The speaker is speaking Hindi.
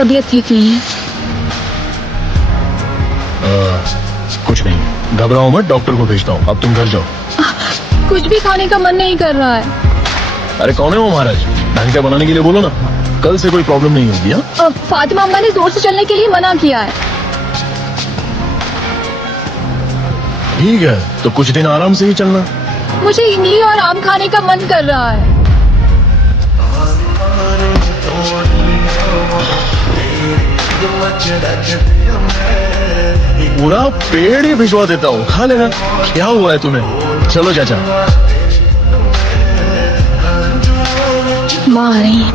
तबीयत ठीक नहीं है। कुछ नहीं, घबराओ मत, डॉक्टर को भेजता हूँ। अब तुम घर जाओ। कुछ भी खाने का मन नहीं कर रहा है। अरे कौन है वो महाराज? ढंग से बनाने के लिए बोलो ना, कल से कोई प्रॉब्लम नहीं होगी। हाँ, फातिमा अम्मा ने जोर से चलने के लिए मना किया है। ठीक है, तो कुछ दिन आराम से ही चलना। मुझे इमली और आम खाने का मन कर रहा है। पूरा पेड़ ही भिजवा देता हूँ, खा लेना। क्या हुआ है तुम्हें? चलो चाचा। माँ आ रही है।